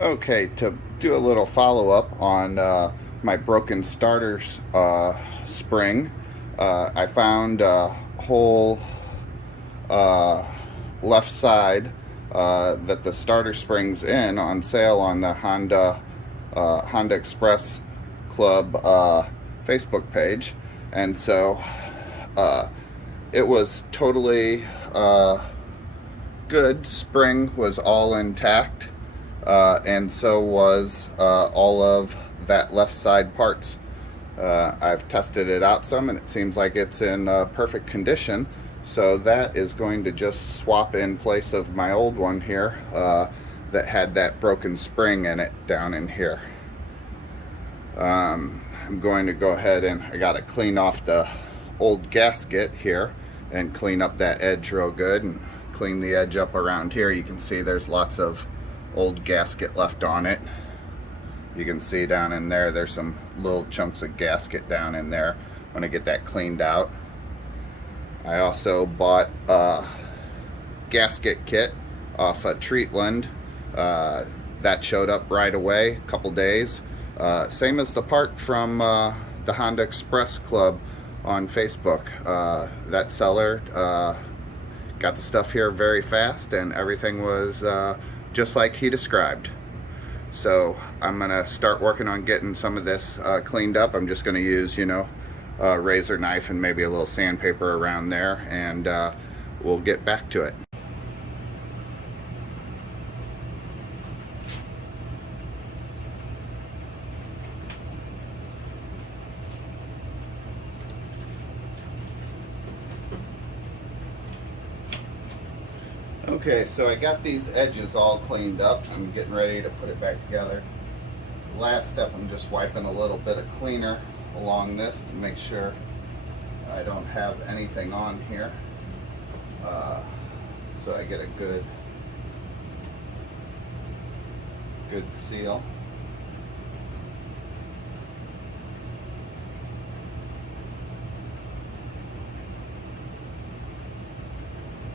Okay, to do a little follow up on my broken starters spring, I found a whole uh, left side that the starter springs in on sale on the Honda Express Club Facebook page, and so uh, it was totally good. Spring was all intact, and so was all of that left side parts. I've tested it out some, and it seems like it's in perfect condition. So that is going to just swap in place of my old one here that had that broken spring in it down in here. I'm going to go ahead and I got to clean off the old gasket here and clean up that edge real good and clean the edge up around here. You can see there's lots of old gasket left on it. You can see down in there there's some little chunks of gasket down in there. I'm going to get that cleaned out. I also bought a gasket kit off of Treatland. That showed up right away, a couple days. Same as the part from the Honda Express Club on Facebook. That seller got the stuff here very fast, and everything was just like he described. So I'm gonna start working on getting some of this cleaned up. I'm just gonna use, a razor knife and maybe a little sandpaper around there, and we'll get back to it. Okay, so I got these edges all cleaned up. I'm getting ready to put it back together. Last step, I'm just wiping a little bit of cleaner along this to make sure I don't have anything on here. So I get a good seal.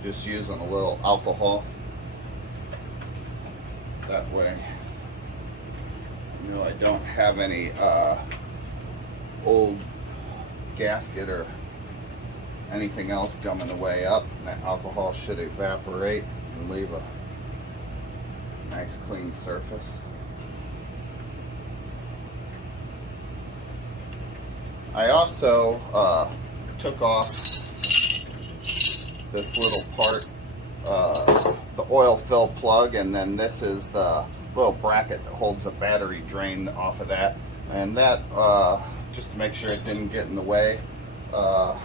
Just using a little alcohol. That way, I don't have any old gasket or anything else gumming the way up. That alcohol should evaporate and leave a nice clean surface. I also took off this little part, the oil fill plug, and then this is the little bracket that holds the battery drain off of that, and that just to make sure it didn't get in the way of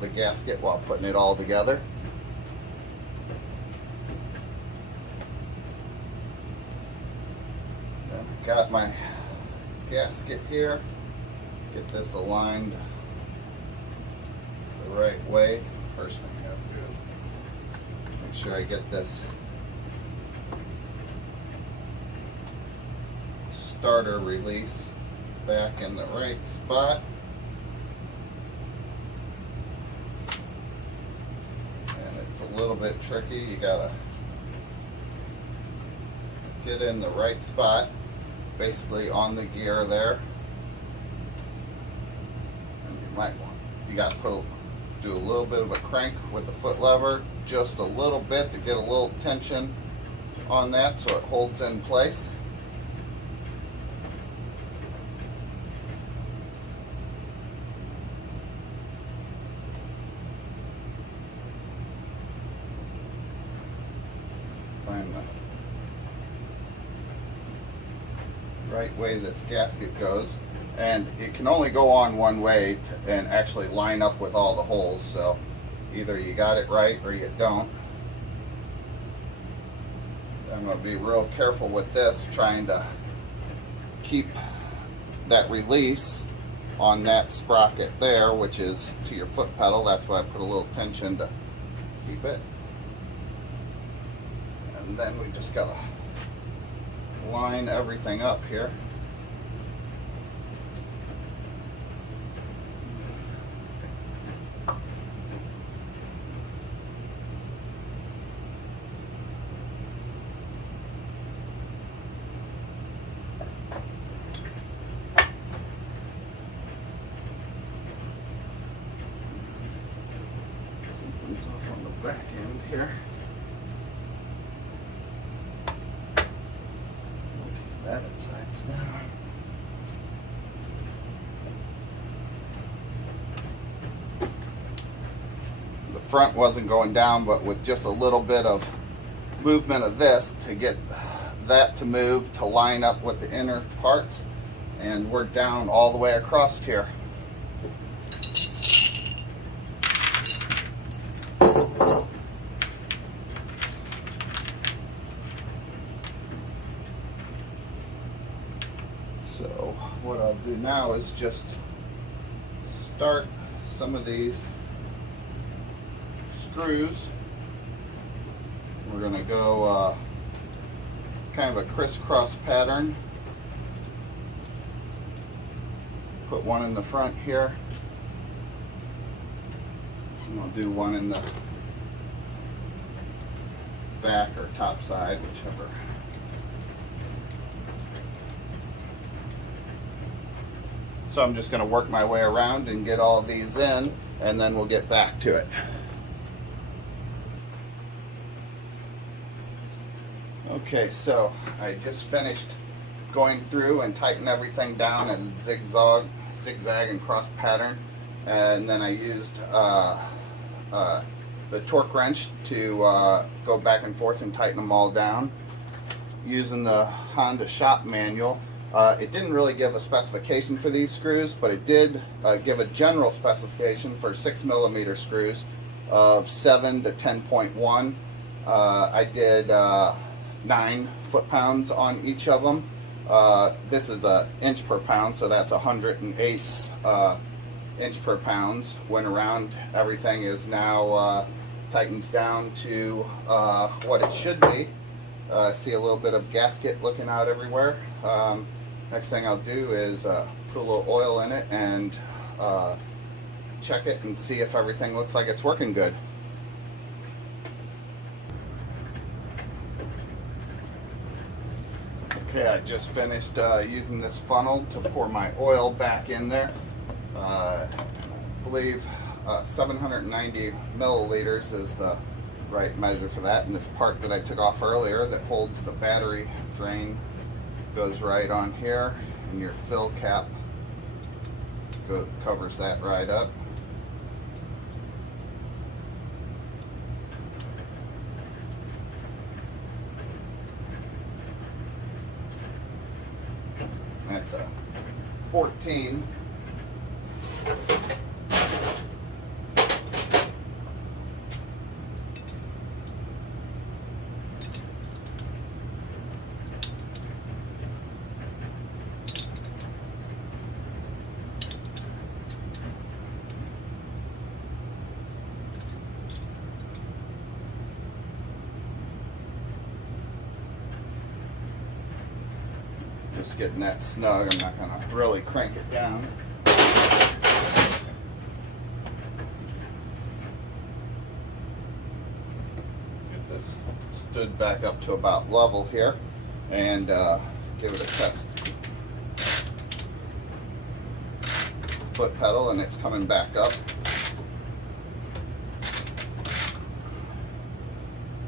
the gasket while putting it all together. Then I've got my gasket here. Get this aligned the right way. First thing I have to do is make sure I get this starter release back in the right spot. And it's a little bit tricky. You gotta get in the right spot, basically on the gear there. And you gotta do a little bit of a crank with the foot lever, just a little bit to get a little tension on that so it holds in place. Find the right way this gasket goes. And it can only go on one way and actually line up with all the holes, so either you got it right or you don't. I'm going to be real careful with this, trying to keep that release on that sprocket there, which is to your foot pedal. That's why I put a little tension to keep it. And then we just got to line everything up here. back end here. Keep that at sides down. The front wasn't going down, but with just a little bit of movement of this to get that to move to line up with the inner parts, and we're down all the way across here. So what I'll do now is just start some of these screws. We're going to go kind of a crisscross pattern. Put one in the front here, and I'll do one in the back or top side, whichever. So I'm just going to work my way around and get all these in, and then we'll get back to it. Okay, so I just finished going through and tightening everything down in zigzag and cross pattern, and then I used the torque wrench to go back and forth and tighten them all down using the Honda shop manual. It didn't really give a specification for these screws, but it did give a general specification for 6mm screws of 7 to 10.1. I did 9 foot-pounds on each of them. This is a inch per pound, so that's 108 inch per pounds. Went around, everything is now tightened down to what it should be. See a little bit of gasket looking out everywhere. Next thing I'll do is put a little oil in it and check it and see if everything looks like it's working good. Okay, I just finished using this funnel to pour my oil back in there. I believe 790 milliliters is the right measure for that. And this part that I took off earlier that holds the battery drain goes right on here, and your fill cap covers that right up. That's a 14. Just getting that snug. I'm not going to really crank it down. Get this stood back up to about level here and give it a test. Foot pedal, and it's coming back up.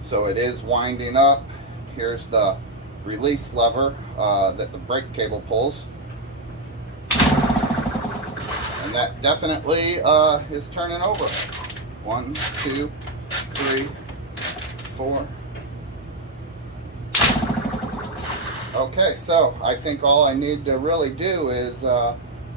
So it is winding up. Here's the release lever that the brake cable pulls, and that definitely is turning over. 1, 2, 3, 4. Okay, so I think all I need to really do is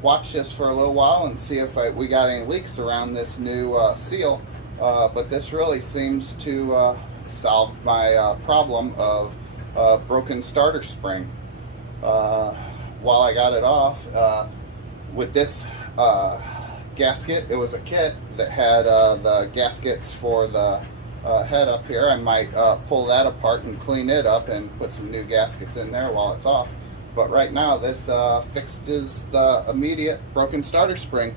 watch this for a little while and see if we got any leaks around this new seal, but this really seems to solve my problem of broken starter spring. While I got it off, with this gasket, it was a kit that had the gaskets for the head up here. I might pull that apart and clean it up and put some new gaskets in there while it's off. But right now, this fixes the immediate broken starter spring.